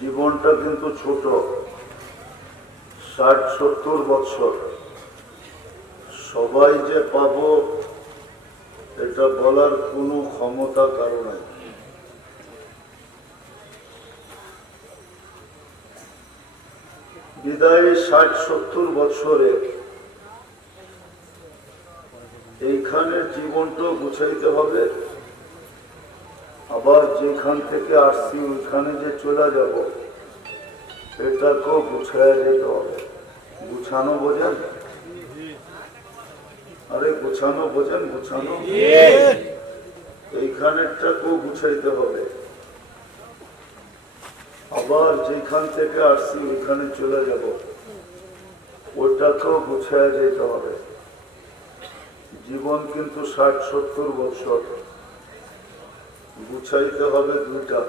জীবনটা কিন্তু ছোট। ষাট, সত্তর বছর। সবাই যে পাব, এটা বলার কোনো ক্ষমতা কারও নাই। বিদায় ষাট, সত্তর বছরে। এইখানের জীবনটা গুছাইতে হবে। আবার যেখান থেকে আসছি, ওইখানে যে চলে যাব এটাকেও গুছাইয়া যেতে হবে। গুছানো বোঝেন? আরে, গুছানো বোঝেন? গুছানো? এইখানেরটাকেও গুছাইতে হবে। আবার যেখান থেকে আসছি, ওইখানে চলে যাব। ওটাকেও গুছায় যেতে হবে। জীবন কিন্তু ষাট সত্তর বছর গুছাইতে হবে দুইটা।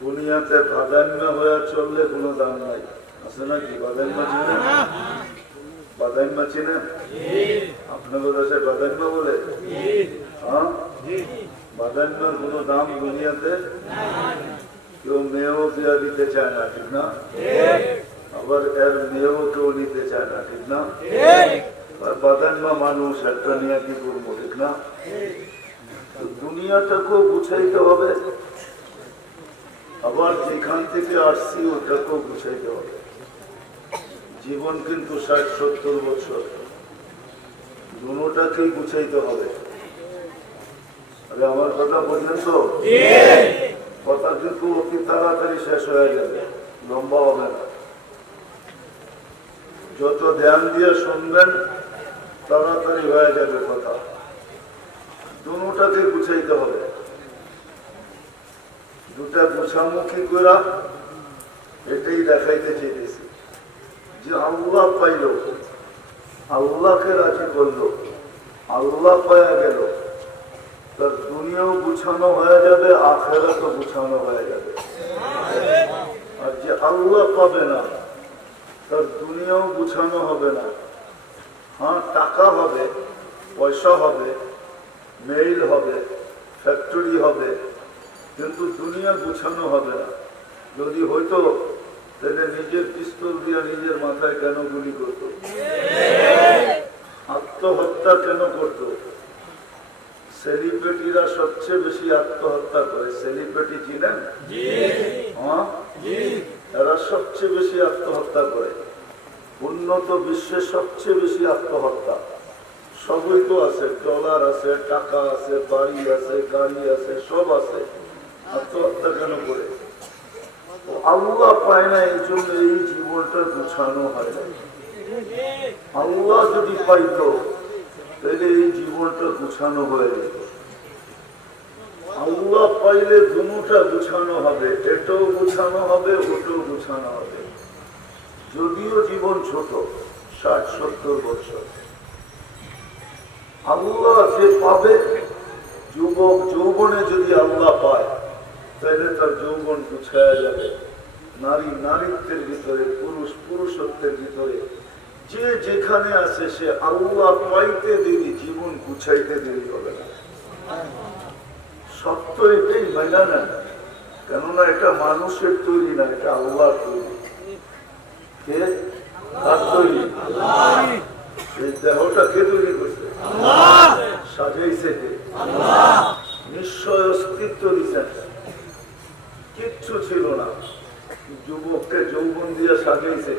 দুনিয়াতে প্রাধান্য হয়ে চললে কোনো দাম নাই। আছে নাকি? বাদান্য চিনেন বাদান্য চিনেন আপনাদের কাছে বাদান্য বলে? হ্যাঁ? বাদান্যর কোনো দাম দুনিয়াতে কেউ মেয়েও দেওয়া দিতে চায় না, ঠিক না? আবার এর মেয়েও কেউ নিতে চায় না, ঠিক না? আর বাদান্য মানুষ, একটা নিয়ে কি করব, ঠিক না? দুনিয়াটাকেও গুছাইতে হবে। আবার যেখান থেকে আসছি, ওটাকেও গুছাইতে হবে। জীবন কিন্তু ষাট, সত্তর বছর। দুটাকেই গুছাইতে হবে। আমার কথা বলছেন তো? কথা কিন্তু অতি তাড়াতাড়ি শেষ হয়ে যাবে। লম্বা হবে না। যত ধ্যান দিয়ে শুনবেন তাড়াতাড়ি হয়ে যাবে কথা। দুটাকে গুছাইতে হবে। দুটা গুছামুখী করা এটাই দেখাইতে চেয়েছি যে আল্লাহ পাইল, আল্লাহকে রাজি করল, আল্লাহ পাওয়া গেল, তার দুনিয়াও গুছানো হয়ে যাবে আখেরা তো গুছানো হয়ে যাবে। আর যে আল্লাহ পাবে না, তার দুনিয়াও গুছানো হবে না। হ্যাঁ টাকা হবে পয়সা হবে মেইল হবে ফ্যাক্টরি হবে কিন্তু দুনিয়া গুছানো হবে না। যদি হইতো তাহলে নিজের পিস্তল দিয়ে নিজের মাথায় কেন গুলি করতো? আত্মহত্যা কেন করতো? সেলিব্রিটিরা সবচেয়ে বেশি আত্মহত্যা করে। সেলিব্রিটি চিনেন হ্যাঁ? এরা সবচেয়ে বেশি আত্মহত্যা করে। উন্নত বিশ্বে সবচেয়ে বেশি আত্মহত্যা। সবই তো আছে, ডলার আছে, টাকা আছে, বাড়ি আছে, গাড়ি আছে, সব আছে। আত্মহত্যা কেন করে? আল্লাহ পায় না এই জন্য এই জীবনটা গুছানো হয় না। আল্লাহ যদি পাইতো তাহলে এই জীবনটা গুছানো হয়ে যেত। আল্লাহ পাইলে দুটা গুছানো হবে, এটাও গুছানো হবে, ওটাও গুছানো হবে। যদিও জীবন ছোট, ষাট সত্তর বছর। আল্লাহ যে পাবে, যুবক যৌবনে যদি আল্লাহ পায়, তাহলে তার যৌবন গুছায়া যাবে। নারী নারীত্বের ভিতরে, পুরুষ পুরুষত্বের ভিতরে, যে যেখানে আছে সে আল্লাহ পাইতে দেরি, জীবন গুছাইতে দেরি হবে না। সত্য এটাই মেলা না কেননা এটা মানুষের তৈরি না, এটা আল্লাহর তৈরি। কে? তৈরি কিচ্ছু ছিল না। যুবককে যৌবন দিয়ে সাজাইছে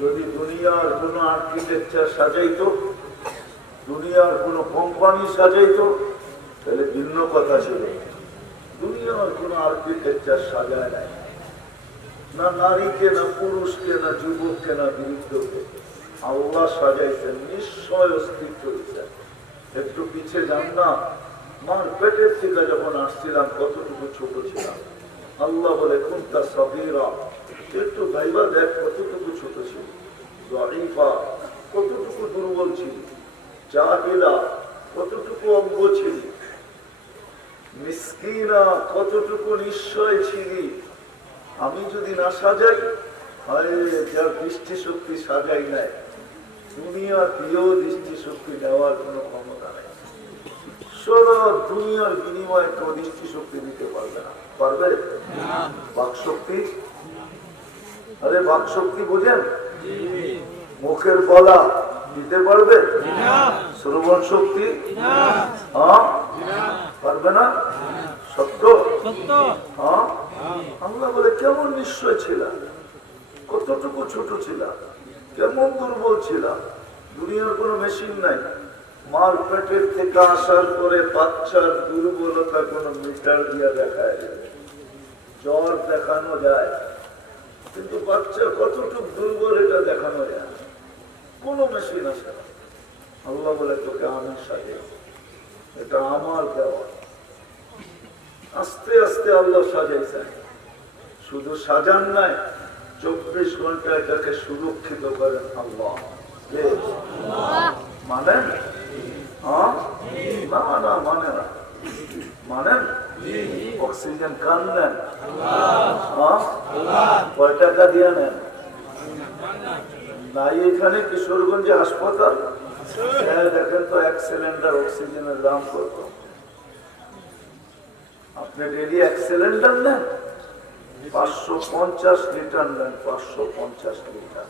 যদি দুনিয়ার কোন আর্কিটেকচার সাজাইতো, দুনিয়ার কোন কোম্পানি সাজাইতো, তাহলে ভিন্ন কথা ছিল। দুনিয়ার কোন আর্কিটেকচার সাজায় নাই। না নারীকে, না পুরুষকে, না যুবককে, না বৃদ্ধকে। আল্লাহ সাজাইছেন, নিশ্চয় অস্তিত্ব দিচ্ছেন একটু পিছিয়ে যান না। মার পেটের থেকে যখন আসছিলাম, কতটুকু ছোট ছিলাম। আল্লাহ বলে কোনটা সবিরা একটু ভাইবা দেখ, কতটুকু ছোট ছিল। জয়ীফা, কতটুকু দুর্বল ছিল। জাহিলা, কতটুকু অঙ্গ ছিল। মিসকিনা, কতটুকু নিশ্চয় ছিলি। আমি যদি না সাজাই যার দৃষ্টি শক্তি সাজাই নাই। দুনিয়া দিয়েও দৃষ্টি শক্তি নেওয়ার কোনো ক্ষমতা নেই। সারা দুনিয়ার বিনিময়ে কেউ দৃষ্টি শক্তি দিতে পারবে না। পারবে? বাক শক্তি আরে বাক শক্তি বোঝেন মুখের বলা দিতে পারবে? শ্রবণ শক্তি? হ্যাঁ? পারবে না? সত্য? হ্যাঁ? আল্লাহ বলে কেমন নিশ্চয় ছিল কতটুকু ছোট ছিল কেমন দুর্বল ছিল দুনিয়ার কোনো মেশিন নাই। মার পেটের থেকে আসার পরে বাচ্চার দুর্বলতা কোনো মিটার দিয়ে দেখায় যায়। জ্বর দেখানো যায়। কিন্তু বাচ্চা কতটুকু দুর্বল এটা দেখানো যায়। কোনো মেশিন আসে না। আল্লাহ বলে, তোকে আমি সাজিয়েছি এটা আমার দেওয়া। আস্তে আস্তে আল্লাহ সাজাইছেন শুধু সাজান নাই, চব্বিশ ঘণ্টা এটাকে সুরক্ষিত করেন আল্লাহ? মানেন হ্যাঁ? না না মানে না। মানেন অক্সিজেন কান নেন হ্যাঁ? কয় টাকা দিয়ে নেন? নাই এখানে কিশোরগঞ্জে হাসপাতাল? হ্যাঁ, দেখেন তো এক সিলিন্ডার অক্সিজেনের দাম কত? আপনি ডেলি এক সিলিন্ডার নেন? পাঁচশো পঞ্চাশ লিটার নেন পাঁচশো পঞ্চাশ লিটার।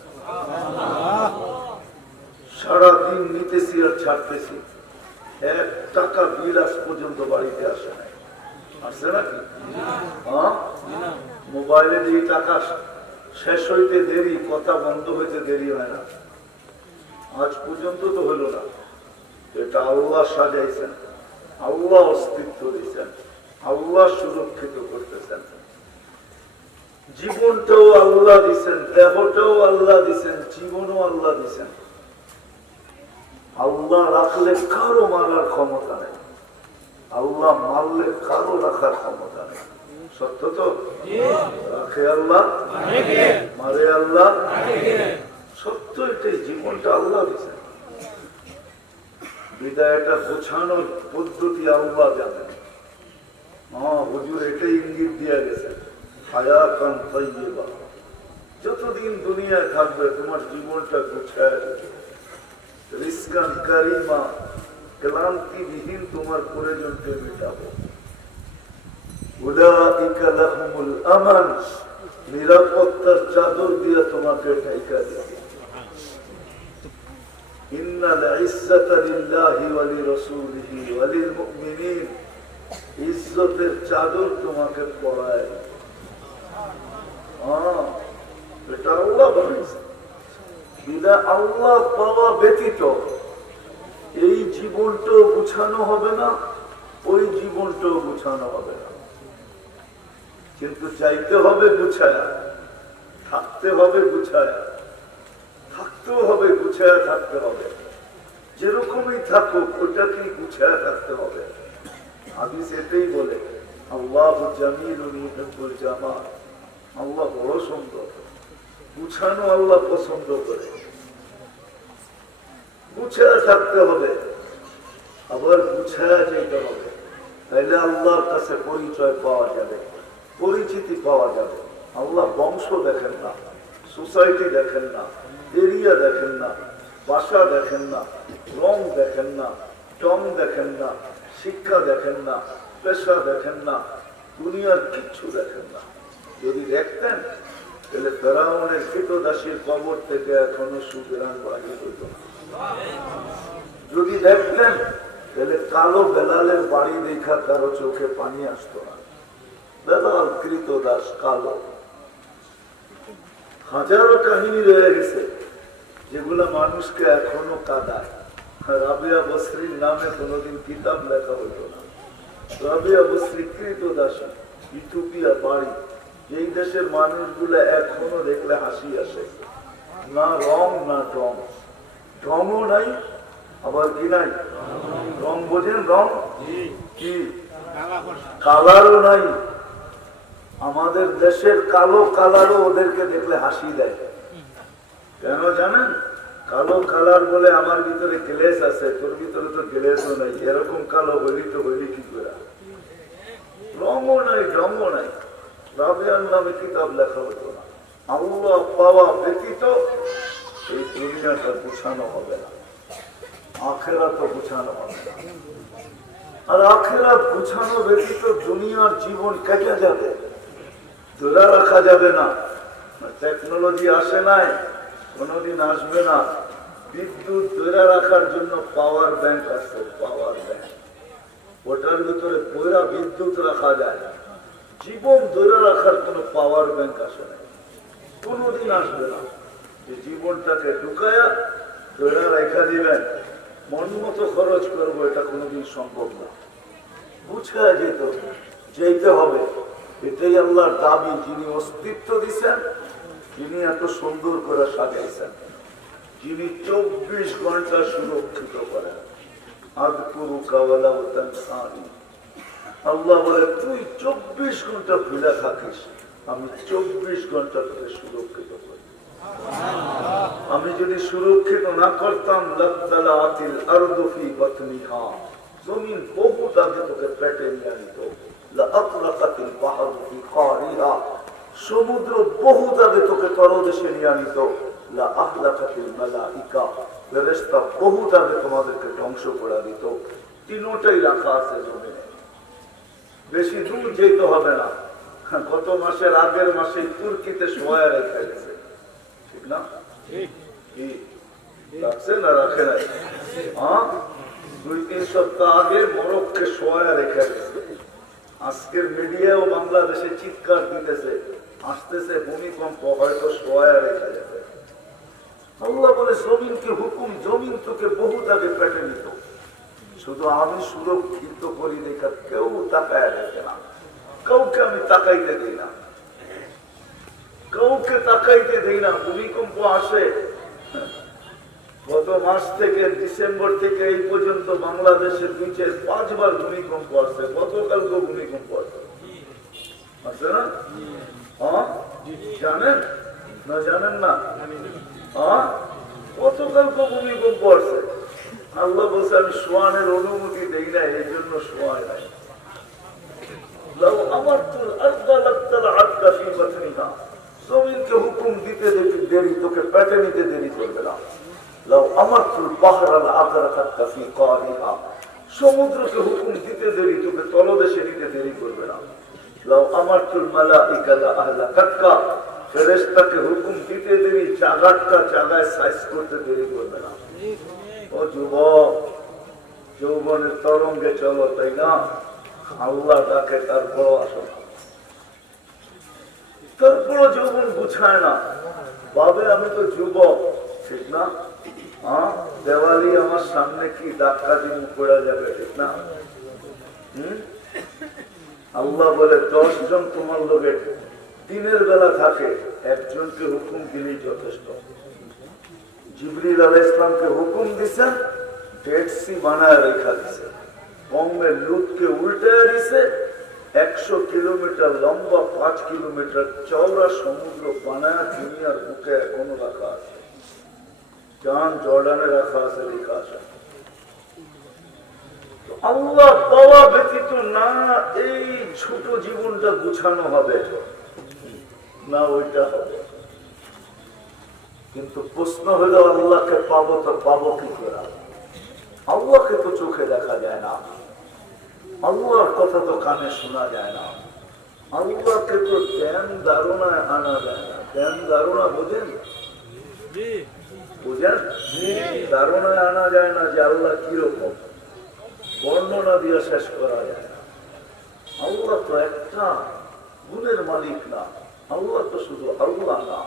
সারাদিন নিতেছি আর ছাড়তেছি। এক টাকা বিল আজ পর্যন্ত বাড়িতে আসে নাই। আসছে নাকি? হ্যাঁ? মোবাইলে দিয়ে টাকা শেষ হইতে দেরি, কথা বন্ধ হইতে দেরি হয় না। আজ পর্যন্ত তো হলো না। এটা আল্লাহ সাজাইছেন, আল্লাহ অস্তিত্ব দিয়েছেন, আল্লাহ সুরক্ষিত করতেছেন। জীবনটাও আল্লাহ দিছেন দেহটাও আল্লাহ দিছেন জীবনও আল্লাহ দিছেন আল্লাহ রাখলে কারও মারার ক্ষমতা নেই। আল্লাহ মারলে কারও রাখার ক্ষমতা নেই। সত্য তো? রাখে আল্লাহ, মারে আল্লাহ। সত্য এটাই, জীবনটা আল্লাহ দিছেন বিদায়টা গোছানোর পদ্ধতি আল্লাহ জানেন। হ্যাঁ হুজুর এটাই ইঙ্গিত দিয়ে গেছেন হায়াকান তৈবা যতদিন দুনিয়ায় থাকবে, তোমার জীবনটা গুছায় রিস্কান কারিমা, ক্লান্তিবিহীন তোমার প্রয়োজনকে মেটাবো। আমান নিরাপত্তার চাদর দিয়ে তোমাকে মুমিনিন ইজ্জতের চাদর তোমাকে আল্লাহ আল্লাহ পাওয়া ব্যতীত এই জীবনটাও গুছানো হবে না, ওই জীবনটাও গুছানো হবে না। কিন্তু চাইতে হবে গুছায়া থাকতে হবে গুছায়া থাকতেও হবে গুছায়া থাকতে হবে। যেরকমই থাকুক, ওটাকেই গুছায়া থাকতে হবে। আমি এটাই বলে, আল্লাহ জামিল। জামা আল্লাহ বড় সুন্দর। গুছানো আল্লাহ পছন্দ করে। গুছায়া থাকতে হবে। আবার গুছায়া যেতে হবে। তাইলে আল্লাহর কাছে পরিচয় পাওয়া যাবে। পরিচিতি পাওয়া যাবে। আল্লাহ বংশ দেখেন না সোসাইটি দেখেন না এরিয়া দেখেন না বাসা দেখেন না, রং দেখেন না টং দেখেন না, শিক্ষা দেখেন না, পেশা দেখেন না, দুনিয়ার কিচ্ছু দেখেন না। যদি দেখতেন, তাহলে ফেরাউনের কীটদাসীর কবর থেকে এখনও সুবিরান বাড়ি হইত যদি দেখতেন, তাহলে কালো বেলালের বাড়ি দেখা কারও চোখে পানি আসতো না। বেলাল কৃত দাস কালো। হাজারো কাহিনী রয়ে গেছে যেগুলো মানুষকে এখনও কাদায়। রাবিয়া বসরির নামে কোনোদিন কিতাব লেখা হইতো না। রাবিয়া বসরি কৃত দাসী ইথিওপিয়া বাড়ি। এই দেশের মানুষগুলো এখনও দেখলে হাসি আসে। না রং না টং ঢংও নাই আবার কি নাই? রং বোঝেন রং? কি? কালারও নাই। আমাদের দেশের কালো কালারও ওদেরকে দেখলে হাসি দেয়। কেন জানেন? কালো কালার বলে আমার ভিতরে গ্লেস আছে, তোর ভিতরে তো গ্লেসও নাই। এরকম কালো হইলি তো হইলি কি করে রঙও নাই রঙও নাই। রাবিয়ার নামে কিতাব লেখা হতো না। আল্লাহ পাওয়া ব্যতীত এই দুনিয়াটা গুছানো হবে না। আখেরা তো গুছানো হবে না। আর আখেরাত গুছানো ব্যতীত দুনিয়ার জীবন কেটে যাবে। ধরে রাখা যাবে না। টেকনোলজি আসে নাই, কোনোদিন আসবে না। বিদ্যুৎ ধরে রাখার জন্য পাওয়ার ব্যাংক আছে পাওয়ার ব্যাংক ওটার ভিতরে পুরা বিদ্যুৎ রাখা যায়। জীবন ধরে রাখার কোনো পাওয়ার ব্যাংক আসে না কোনোদিন আসবে না। যে জীবনটাকে ঢুকায়া ধরে রেখা দিবেন, মন মতো খরচ করব, এটা কোনোদিন সম্ভব না। বুঝায় যেত যেতে হবে। এটাই আল্লাহর দাবি, যিনি অস্তিত্ব দিচ্ছেন যিনি এত সুন্দর করে সাজাইছেন। যিনি চব্বিশ ঘণ্টা সুরক্ষিত করেন। আল্লাহ বলে, তুই চব্বিশ ঘণ্টা থাকিস, আমি চব্বিশ ঘণ্টা তোকে সুরক্ষিত করি। আমি যদি সুরক্ষিত না করতাম জমিন বহু আগে তোকে পেটে নিয়ে আনিত। সমুদ্র বহুত আগে তোকে তরদেশে নিয়ে আনিত। ফেরেশতা বহুত আগে তোমাদেরকে ধ্বংস করে দিত। তিনোটাই রাখা আছে জমিনে। বেশি দূর যেতে হবে না। গত মাসের আগের মাসে তুর্কিতে সময় রেখে গেছে। ঠিক না? কি? রাখছে না রাখে নাই? হ্যাঁ? দুই তিন সপ্তাহ আগে মরককে সোয়া রেখে গেছে। আজকের মিডিয়াও বাংলাদেশে চিৎকার দিতেছে, আসতেছে ভূমিকম্প, হয়তো সোয়া রেখে যাবে। আল্লাহ বলে, জমিনকে হুকুম, জমিন তোকে বহুত আগে পেটে নিত। শুধু আমি সুরক্ষিত করি দেখা কেউ তাকায় দেখে না। কাউকে আমি তাকাইতে দিই না। কাউকে তাকাইতে দিই না। ভূমিকম্প আসে গত মাস থেকে ডিসেম্বর থেকে এই পর্যন্ত বাংলাদেশের নিচে পাঁচবার ভূমিকম্প আসছে গতকালকে ভূমিকম্প আছে। আছে না? হ্যাঁ? জানেন? না জানেন না? হ্যাঁ? গতকালকে ভূমিকম্প আছে। আল্লাহ বলছে, আমি সোয়ানের অনুমতি দেই না, এই জন্য সোয়ান আমার তোর আড্ডা লাগতারা আড্ডা ফি না জমিনকে হুকুম দিতে দেরি, তোকে প্যাটে নিতে দেরি করবে না। লাউ আমারতুল পাহাড় আগারাকাতকা ফি কারিহা সমুদ্রকে হুকুম দিতে দেরি, তোকে তলদেশে নিতে দেরি করবে না। লাউ আমারতুল মালাইকা লা আহলাকাতকা ফেরেশতাকে হুকুম দিতে দেরি, জাগাতটা জায়গায় সাইজ করতে দেরি করবে না। ও যুবক, যৌবনের তরঙ্গে চলো, তাই না? আল্লাহ তাকে তারপর আসো না তারপর যৌবন গুছায় না। বাবে আমি তো যুবক, ঠিক না? আমার সামনে কি ধাক্কা দিন পড়া যাবে, ঠিক না? আল্লাহ বলে দশ জন তোমার লোকে দিনের বেলা থাকে, একজনকে হুকুম দিলেই যথেষ্ট। জিবরিল আলাহ ইসলামকে হুকুম বানায় রেখা দিছে। বম্বে লুটকে উল্টে দিছে, একশো কিলোমিটার লম্বা, পাঁচ কিলোমিটার চওড়া সমুদ্র বানায় দুনিয়ার বুকে এখনও রাখা আছে। জর্ডানে রাখা আছে লেখা আছে। আল্লাহ পাওয়া ব্যতীত না এই ছোট জীবনটা গুছানো হবে, না ওইটা হবে। কিন্তু প্রশ্ন হলো, আল্লাহকে পাবো তো পাবো কি করে? আল্লাহকে তো চোখে দেখা যায় না। আল্লাহর কথা তো কানে শোনা যায় না। আল্লাহকে তো ধ্যান ধারণায় আনা যায় না। ধ্যান ধারণা বোঝেন? বুঝেন ধারণায় আনা যায় না যে আল্লাহ কীরকম বর্ণনা দিয়ে শেষ করা যায় আল্লাহ তো একটা গুণের মালিক না আল্লাহ তো শুধু আল্লাহ না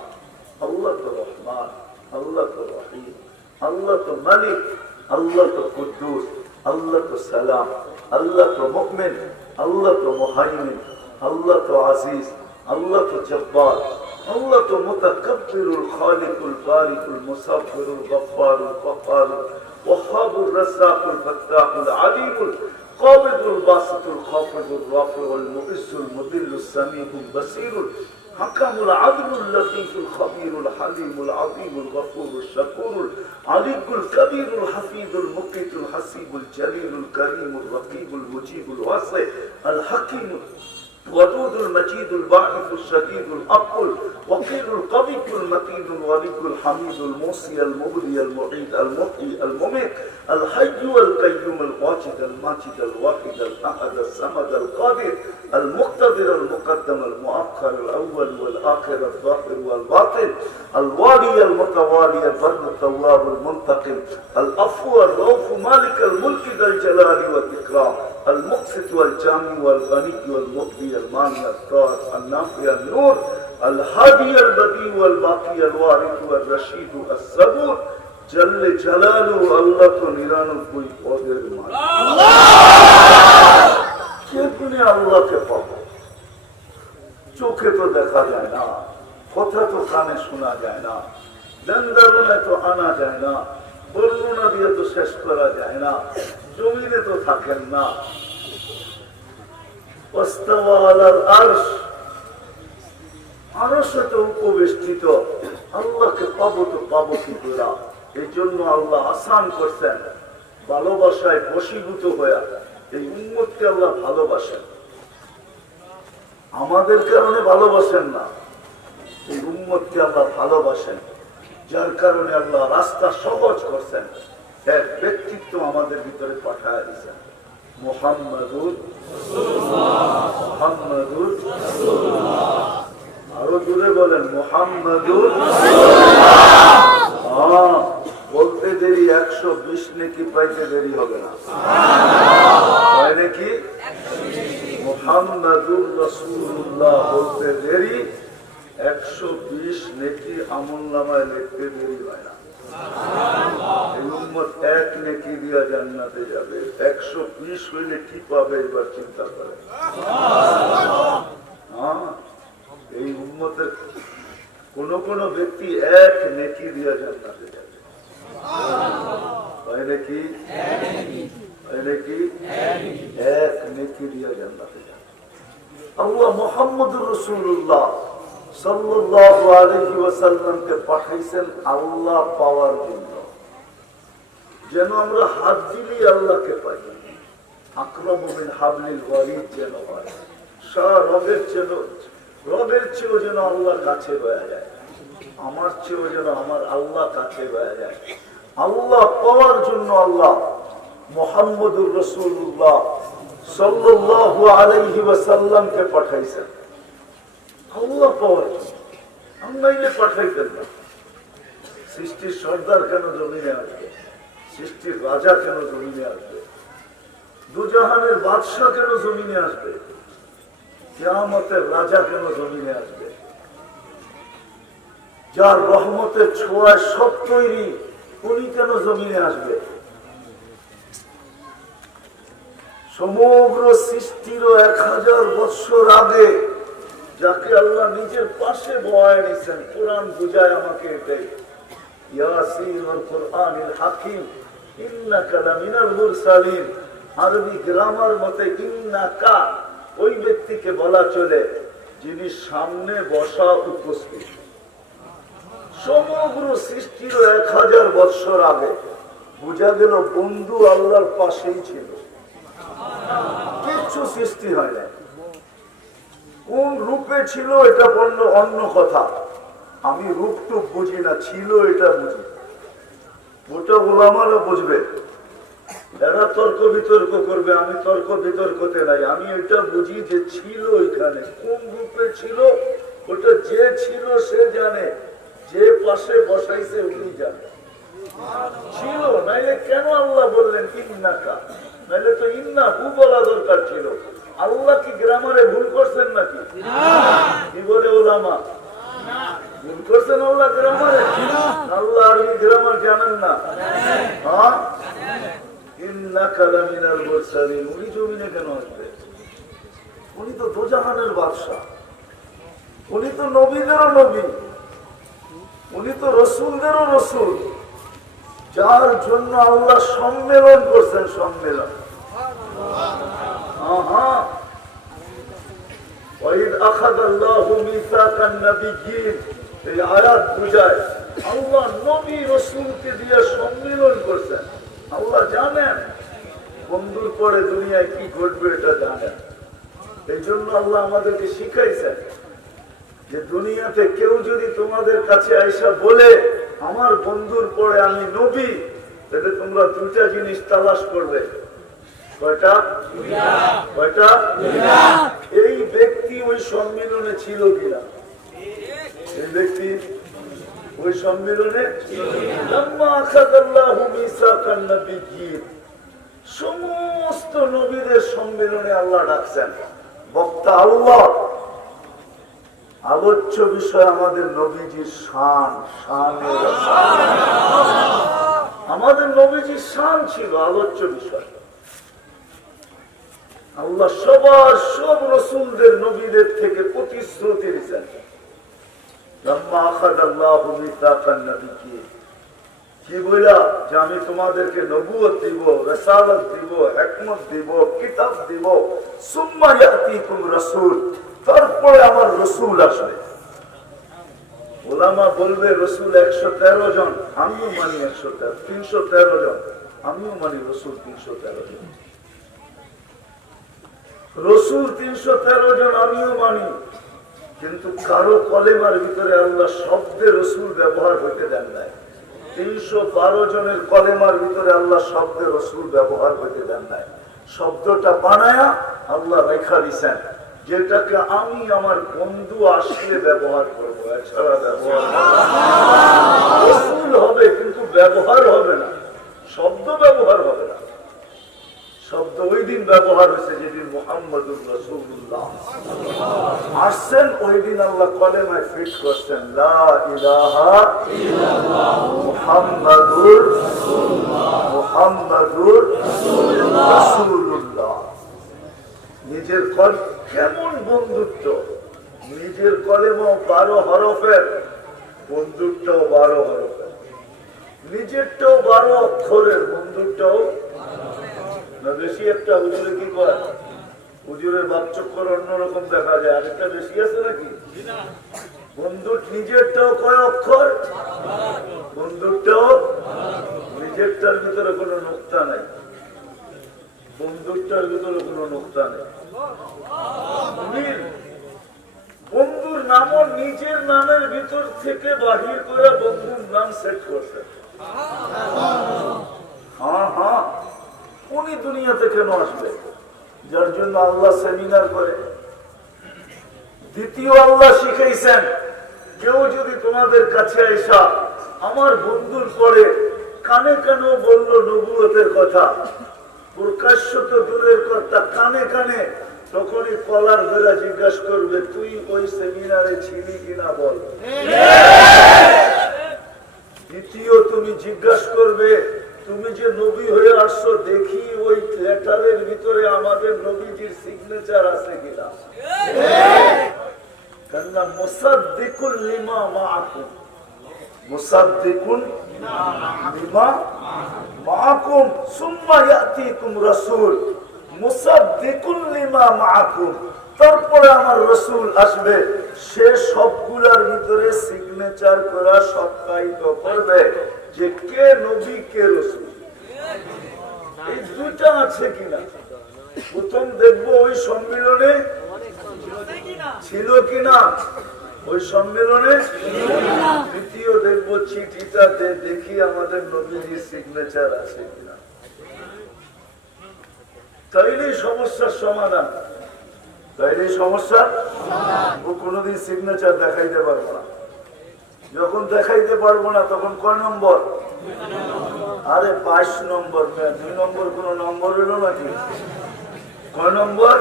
আল্লাহ তো রহমান আল্লাহ তো রহিম আল্লাহ তো মালিক আল্লাহ তো কুদ্দুস আল্লাহ তো সালাম আল্লাহ তো মুকমিন আল্লাহ তো মুহাইমিন আল্লাহ তো আজিজ আল্লাহ তো জব্বার আল্লাহ তো মুতাকাব্বিরুল খালিকুল বারিকুল মুসাফিরুল গফফারুল গফফারুল وهاب الرزاق الفتاح العليم القابض الباسط الخافض الرافع المؤز المذل السميع البصير حكم العدل اللطيف الخبير الحليم العظيم الغفور الشكور العلي الكبير الحفيظ المقيت الحسيب الجليل الكريم الرقيب المجيب الواسع الحكيم ودود المجيد الباعث الشديد الأقل وكيل القوي المتين الولي الحميد الموصي المبدي المعيد المحيي المميت الحي والقيوم الواجد الماجد الواحد الأحد الصمد القادر المقتدر المقدم المؤخر الأول والآخر الظاهر والباطن الوالي المتوالي البر التواب المنتقم العفو الرؤوف مالك الملك ذا الجلال والإكرام. المقسط والجامع والغني والمبدي المانع الطاهر النافع النور الهادي البديع والباقي الوارث والرشيد الصبور جل جلاله الله তো নিরানব্বই পদের মালিক কে তুমি আল্লাহকে পাবো চোখে তো দেখা যায় না কথা তো কানে শোনা যায় না দেনদারণে তো আনা যায় না বর্ণনা দিয়ে তো শেষ করা যায় না, জমিনে তো থাকেন না। এই জন্য আল্লাহ আসান করছেন, ভালোবাসায় হয়ে এই উন্মতকে ভালোবাসেন। আমাদের কারণে ভালোবাসেন না, এই উম্মতকে আল্লাহ ভালোবাসেন। যার কারণে আল্লাহ রাস্তা সহজ করছেন এক ব্যক্তিত্ব আমাদের ভিতরে পাঠায় দিয়েছেন। মোহাম্মদুর মোহাম্মদুর আরও দূরে বলেন মোহাম্মদুর হ্যাঁ, বলতে দেরি একশো বিশ নেকি পাইতে দেরি হবে না। হয় নাকি? মোহাম্মদুর রসুল্লাহ বলতে দেরি একশো বিশ নেকি আমল নামায় লিখতে দেরি হয় না। যাবে। একশো বিশ হইলে কি পাবে এবার চিন্তা করে। হ্যাঁ, ব্যক্তি এক নেকি দিয়া জান্নাতে যাবে। হয় এক নেকি দিয়া জান্নাতে যাবে। আল্লাহ মোহাম্মদুর রসুল্লাহ পাঠাইছেন আল্লাহ পাওয়ার জন্য। যেন আমরা আল্লাহকে পাই। সারা রবের চেয়েও যেন আল্লাহর কাছে হয়ে যায়। আমার চেয়েও যেন আমার আল্লাহ কাছে হয়ে যায়। আল্লাহ পাওয়ার জন্য আল্লাহ মোহাম্মদুর রসুল্লাহ সাল্লাল্লাহু আলাইহি ওয়াসাল্লামকে পাঠাইছেন। আল্লাহ পাওয়ার জন্য আল্লাহকে পাঠাইতেন না। সৃষ্টির সর্দার কেন জমিনে আসবে? সৃষ্টির রাজা কেন জমিনে আসবে? দুজাহানের বাদশাহ কেন জমিনে আসবে? কেয়ামতের রাজা কেন জমিনে আসবে? যার রহমতের ছোঁয়ায় সব তৈরি, উনি কেন জমিনে আসবে? সমগ্র সৃষ্টিরও এক হাজার বৎসর আগে যাকে আল্লাহ নিজের পাশে বয়ায় নিছেন, কোরআন বুঝায় আমাকে এটাই ওই ব্যক্তিকে বলা চলে যিনি সামনে বসা উপস্থিত। সমগ্র সৃষ্টির এক হাজার বৎসর আগে বোঝা গেল বন্ধু আল্লাহর পাশেই ছিল। কিচ্ছু সৃষ্টি হয় না কোন রূপে ছিল এটা বলল অন্য কথা। আমি রূপটুক বুঝি না, ছিল এটা বুঝি। ওটা গোলামারও বুঝবে। এরা তর্ক বিতর্ক করবে, আমি তর্ক বিতর্কতে নাই। আমি এটা বুঝি যে ছিল এখানে। কোন রূপে ছিল? ওটা যে ছিল সে জানে। যে পাশে বসাইছে উনি জানে। ছিল, নাইলে কেন আল্লাহ বললেন ইন্নাকা? নাইলে তো ইন্না হু বলা দরকার ছিল। আল্লাহ কি গ্রামারে ভুল করছেন নাকি? কি বলে ওলামা? ভুল করছেন আল্লাহ গ্রামারে? আল্লাহ আরবি গ্রামার জানেন না? হ্যাঁ? উনি জমিনে কেন আসবে? উনি তো দোজাহানের বাদশাহ। উনি তো নবীদেরও নবী। উনি তো রসুলদেরও রসুল। যার জন্য আল্লাহ সম্মেলন করছেন সম্মেলন। এই আয়াত বুঝায়, আল্লাহ নবী রসুলকে দিয়ে সম্মিলন করছেন। আল্লাহ জানেন পরে দুনিয়ায় কি ঘটবে এটা জানেন। এই জন্য আল্লাহ আমাদেরকে শিখাইছেন যে দুনিয়াতে কেউ যদি তোমাদের কাছে আইসা বলে, আমার বন্ধুর পরে আমি নবী, তাহলে তোমরা দুটা জিনিস তালাশ করবে। এই ব্যক্তি ওই সম্মেলনে ছিল কিনা? এই ব্যক্তি ওই সম্মেলনে? সমস্ত নবীদের সম্মেলনে আল্লাহ ডাকছেন। বক্তা আল্লাহ, আলোচ্য বিষয় আমাদের নবীজির শান শানের আমাদের নবীজির শান ছিল আলোচ্য বিষয়। আল্লাহ সবার সব রসুলদের নবীদের থেকে প্রতিশ্রুতি দিচ্ছেন আমি তোমাদেরকে বলবে, রসুল একশো তেরো জন, আমিও মানি একশো তেরো, তিনশো তেরো জন। আমিও মানি রসুল তিনশো তেরো জন। রসুল তিনশো তেরো জন আমিও মানি, কিন্তু কারও কলেমার ভিতরে আল্লাহ শব্দে রসুল ব্যবহার হইতে দেন নাই। তিনশো বারো জনের কলেমার ভিতরে আল্লাহ শব্দে রসুল ব্যবহার হইতে দেন নাই। শব্দটা বানায়া আল্লাহ রেখা দিছেন, যেটাকে আমি আমার বন্ধু আসলে ব্যবহার করব। এছাড়া ব্যবহার হবে কিন্তু ব্যবহার হবে না। শব্দ ব্যবহার হবে না। শব্দ ওই দিন ব্যবহার হয়েছে যেদিন রসুল্লাহ আসছেন, ওই দিন আল্লাহ কলেমায় ফিট করছেন নিজের কল কেমন বন্ধুত্ব? নিজের কলেমা বারো হরফের, বন্ধুত্বও বারো হরফের। নিজেরটাও বারো অক্ষরের, বন্ধুত্বও না, বেশি একটা হুজুরে কি করে হুজুরের বাপচক্কর অন্যরকম দেখা যায়। আরেকটা বেশি আছে নাকি? বন্ধুর নিজেরটাও কয় অক্ষর? বন্ধুরটাও নিজেরটার ভিতরে কোনো নোক্তা নাই। বন্ধুরটার ভিতরে কোনো নোক্তা নেই। বন্ধুর নামও নিজের নামের ভিতর থেকে বাহির করে বন্ধুর নাম সেট করছে। হ্যাঁ হ্যাঁ। উনি দুনিয়াতে কেন আসবে? যার জন্য আল্লাহ সেমিনার করে। দ্বিতীয় আল্লাহ শিখাইছেন কেউ যদি তোমাদের কাছে আইসা আমার বন্ধুর পরে কানে কানেও বলল নবুয়তের কথা প্রকাশ্য তো দূরের কথা কানে কানে তখনই কলার ধরে জিজ্ঞাসা করবে তুই ওই সেমিনারে ছিলি কিনা বল? দ্বিতীয় তুমি জিজ্ঞাসা করবে তুমি যে নবী হয়ে আসছো, দেখি ওই লেটারের ভিতরে আমাদের নবীজির সিগনেচার আছে কিনা। তারপরে আমার রসুল আসবে। সে সবগুলার ভিতরে সিগনেচার করা সত্যায়িত করবে। যে কে নবী, কে রসুল? এই দুটা আছে কিনা? প্রথম দেখব ওই সম্মেলনে ছিল কিনা? ওই সম্মেলনে দ্বিতীয় দেখব চিঠিটাতে দেখি আমাদের নবীজির সিগনেচার আছে কিনা। তাইলেই সমস্যার সমাধান। তাইলে সমস্যা? ও কোনোদিন সিগনেচার দেখাইতে পারব না। যখন দেখাইতে পারব না, তখন কয় নম্বর? আরে পাঁচ নম্বর দুই নম্বর, কোন নম্বর এলো নাকি? কয় নম্বর?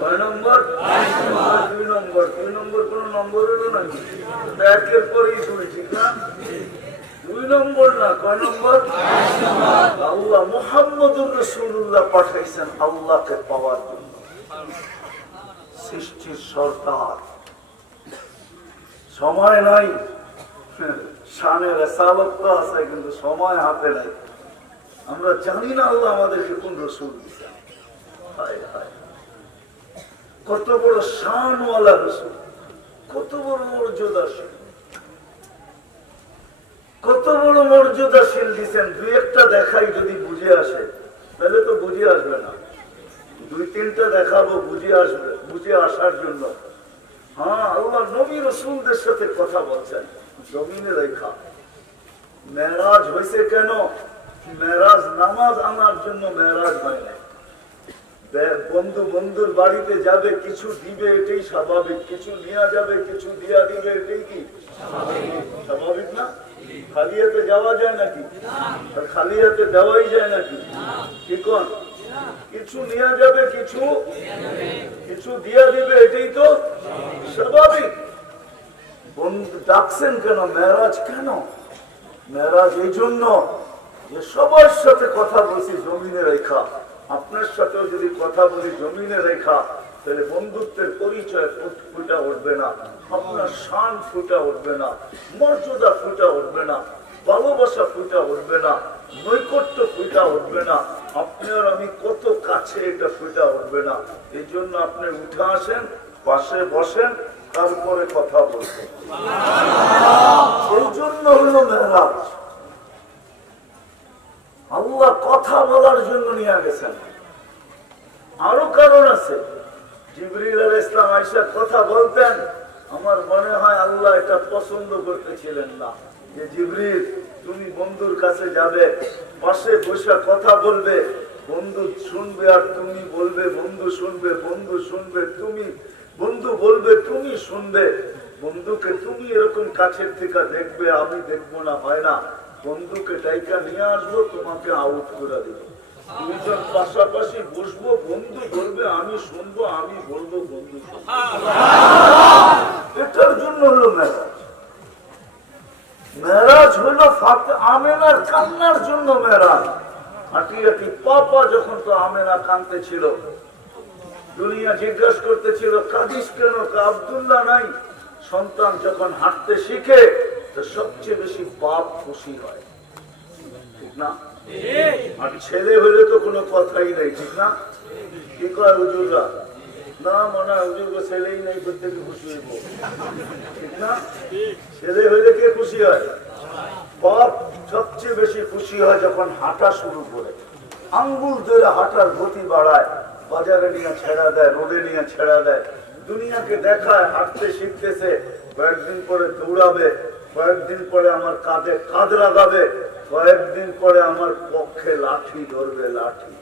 কয় নম্বর? দুই নম্বর দুই নম্বর নম্বর নাকি? না? দুই নম্বর না, কয় নম্বর? পাঠাইছেন পাওয়ার জন্য। সৃষ্টির সরকার সময় নাই। সামনে রেসালত তো আছে, কিন্তু সময় হাতে নাই। আমরা জানি না আল্লাহ আমাদেরকে কোন রসুল হায়। কত বড় শানওয়ালা রসুল। কত বড় মর্যাদাশীল। কত বড় মর্যাদাশীল দিচ্ছেন দুই একটা দেখাই যদি বুঝে আসে, তাহলে তো বুঝে আসবে না। দুই তিনটা দেখাবো, বুঝে আসবে, বুঝে আসার জন্য। হ্যাঁ নবী সাথে কথা রেখা। কেন? মেরাজ নামাজ আনার জন্য বন্ধু বন্ধুর বাড়িতে যাবে, কিছু দিবে এটাই স্বাভাবিক, কিছু নেওয়া যাবে, কিছু দিয়া দিবে এটাই কি? স্বাভাবিক না? খালি যাওয়া যায় নাকি? খালি দেওয়াই যায় নাকি? কি কোন? কিছু নেওয়া যাবে, কিছু? কিছু দিয়া দিবে, এটাই তো স্বাভাবিক। ডাকছেন কেন? মেরাজ কেন? মেরাজ এই জন্য যে সবার সাথে কথা বলছি জমিনে রেখা। আপনার সাথেও যদি কথা বলি জমিনে রেখা, তাহলে বন্ধুত্বের পরিচয় ফুটা উঠবে না। আপনার শান ফুটা উঠবে না। মর্যাদা ফুটা উঠবে না। ভালোবাসা ফুটা উঠবে না। নৈকট্য ফুটা উঠবে না। আপনি আর আমি কত কাছে এটা ফুটা উঠবে না। এই জন্য আপনি উঠে আসেন, পাশে বসেন, তারপরে কথা বলবেন। এই জন্য হলো মেহরাজ। আল্লাহ কথা বলার জন্য নিয়ে গেছেন। আরও কারণ আছে। জিবরিল ইসলাম আইসা কথা বলতেন, আমার মনে হয় আল্লাহ এটা পছন্দ করতেছিলেন না। যে জিবরিল তুমি বন্ধুর কাছে যাবে পাশে বসে কথা বলবে। বন্ধু শুনবে আর তুমি বলবে বন্ধু শুনবে বন্ধু শুনবে তুমি বন্ধু বলবে তুমি শুনবে। বন্ধুকে তুমি এরকম কাছের থেকে দেখবে আমি দেখব না হয় না। বন্ধুকে টাইকা নিয়ে আসব তোমাকে আউট করে দেবো। দুইজন পাশাপাশি বসবো বন্ধু বলবে আমি শুনব আমি বলব বন্ধু এটার জন্য হলো মেরাজ মেরাজ হলো ফাতে- আমেনার কান্নার জন্য মেরাজ। পাপা যখন তো আমেনা কানতে ছিল দুনিয়া জিজ্ঞাসা করতেছিল কাদিস কেন? আবদুল্লাহ নাই? সন্তান যখন হাঁটতে শিখে তো সবচেয়ে বেশি বাপ খুশি হয়। ঠিক না? আর ছেলে হলে তো কোনো কথাই নেই ঠিক না? কি কয় না, মনে হয় হুজুর ছেলেই নেই, প্রত্যেকে খুশি হইব ঠিক না? ছেলে হলে কে খুশি হয়? বাপ সবচেয়ে বেশি খুশি হয় যখন হাঁটা শুরু করে। আঙ্গুল ধরে হাঁটার গতি বাড়ায়, বাজারে নিয়ে ছেড়া দেয় রোডে নিয়ে ছেড়া দেয়। দুনিয়াকে দেখায়, হাঁটতে শিখতেছে, কয়েকদিন পরে দৌড়াবে, কয়েকদিন পরে আমার কাঁধে কাঁধ লাগাবে, কয়েকদিন পরে আমার পক্ষে লাঠি ধরবে, লাঠি।